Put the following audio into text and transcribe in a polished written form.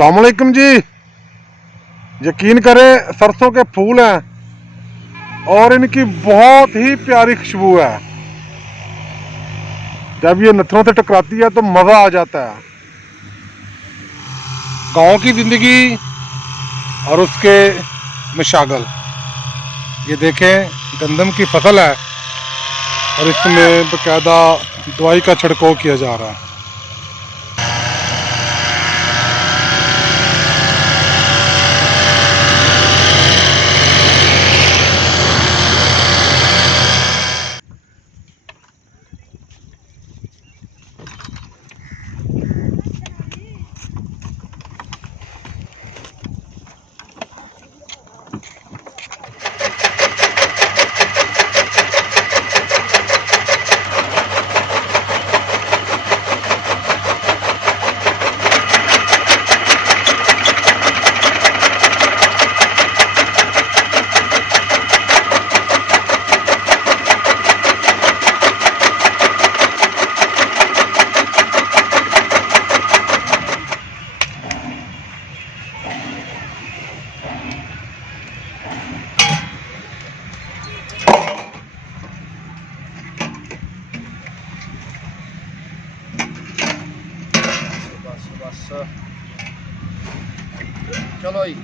अस्सलाम वालेकुम जी। यकीन करें सरसों के फूल हैं और इनकी बहुत ही प्यारी खुशबू है। जब ये नथनों से टकराती है तो मज़ा आ जाता है। गांव की ज़िंदगी और उसके मशागल। ये देखें गंदम की फसल है और इसमें बाकायदा दवाई का छिड़काव किया जा रहा है। चलो जी